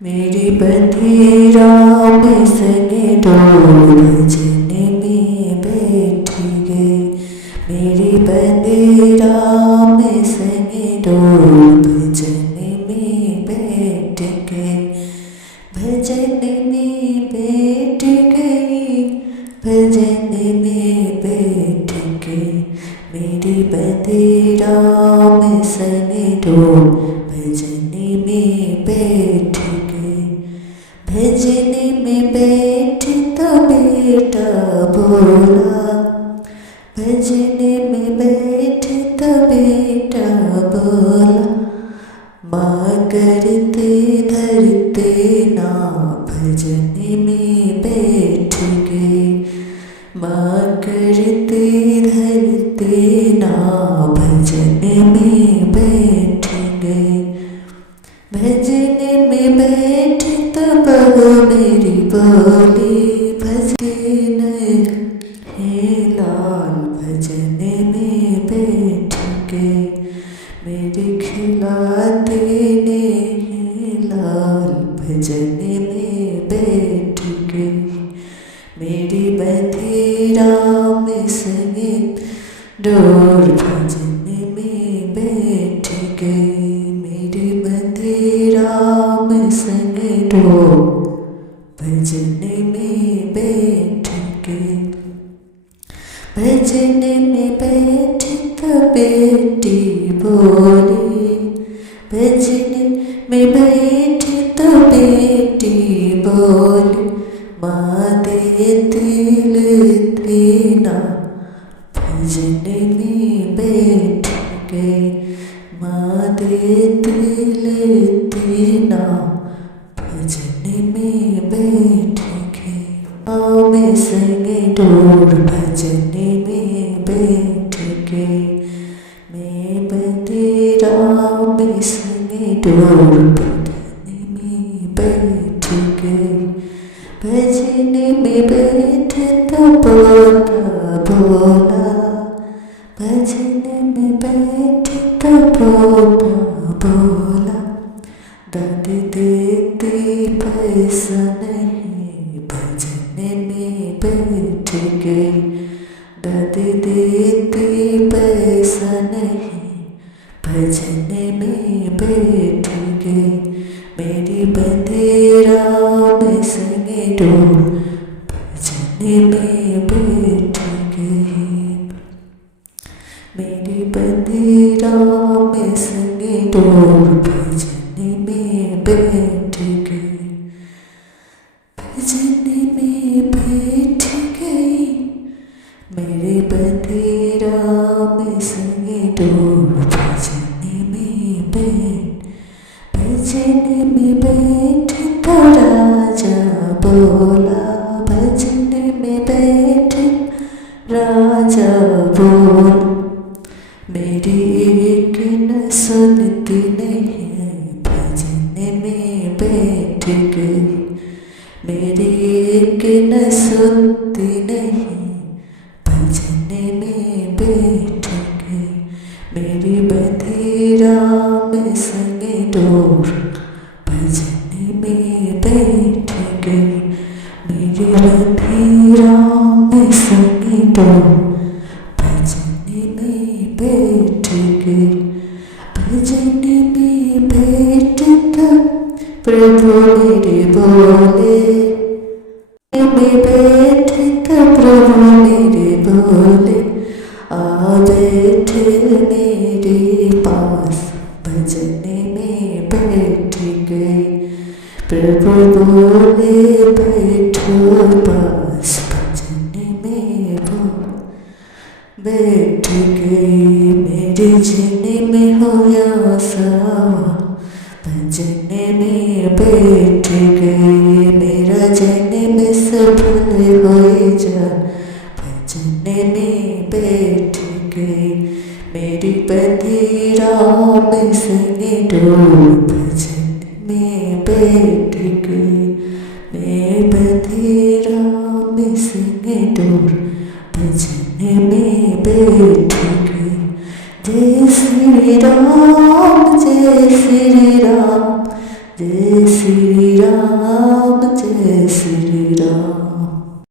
मेरी बंधीरा में संगे डोर भजने में बैठ गए। मेरी बंधीरा में संगे डोर भजने में बैठ गए। भजने में बैठ गई, भजने में बैठ गई। मेरी बंधीरा में संगे डोर भजने में बैठ गए। भजने में बैठ तो बेटा बोला, भजने में बैठ तो बेटा बोला। माँ करते धरते ना भजने में बैठ गए। माँ करते धरते ना भजने में बैठ गए। भजने में बैठ तब मेरी बोली, भजन हे लाल भजने में बैठ गए। मेरे खिलाते ने हे लाल भजने में बैठ गए। मेरी बंधीरा में संगे डोर भजने में बैठ गए। मेरी बंधीरा में संगे डोर भजने में बैठ गए। भजने में बैठ तो बेटी बोली, भजने में बैठ तो बेटी बोली। माँ देती लेती ना भजने में बैठ गए। माँ देती लेती ना भजने में बैठ गए। माँ में संगे डोर भजने में बैठ गए। मैं बंधीरा में संगे डोर भजने में बैठ गए। भजने में बैठ तो बोला बोला, भजने में बैठ तो बोला बोला। दादी देती पैसा नहीं भजने में बैठ गई। दादी देती पैसा नहीं भजने में बैठ गई। मेरी बंधीरा में संगे डोर भजने में बैठ गई। मेरी बंधीरा में संगे डोर भजने में बैठ गई। भजने में बैठ गई। मेरी बंधीरा में संगे डोर भजने में बैठ। भजने में बैठ तो राजा बोला, भजने में बैठ राजा बोला। मेरी एक न सुनती नहीं भजने में बैठ गई। मेरी एक न सुनती नहीं भजने में बैठ गई। मेरी बंधीरा में संगे डोर भजने में बैठ गई। मेरी बंधीरा में संगे डोर भजने में बैठ गई। भजने में बैठ तब प्रभु मेरे बोले, में बैठ तब प्रभु मेरे बोले। आ बैठ मेरे पास भजने में बैठ गए। प्रभु बोले बैठो पास भजने में बैठ गए। मेरे जीने में होया सावा भजने में बैठ गए। मेरा जन्म सफल हो जा भजने में बैठ गए। मेरी बंधीरा में संगे डोर भजने में बैठ गई। मैं बंधीरा में संगे डोर भजने में बैठ गई। जय श्री राम जय श्री राम जय श्री राम जय श्री राम।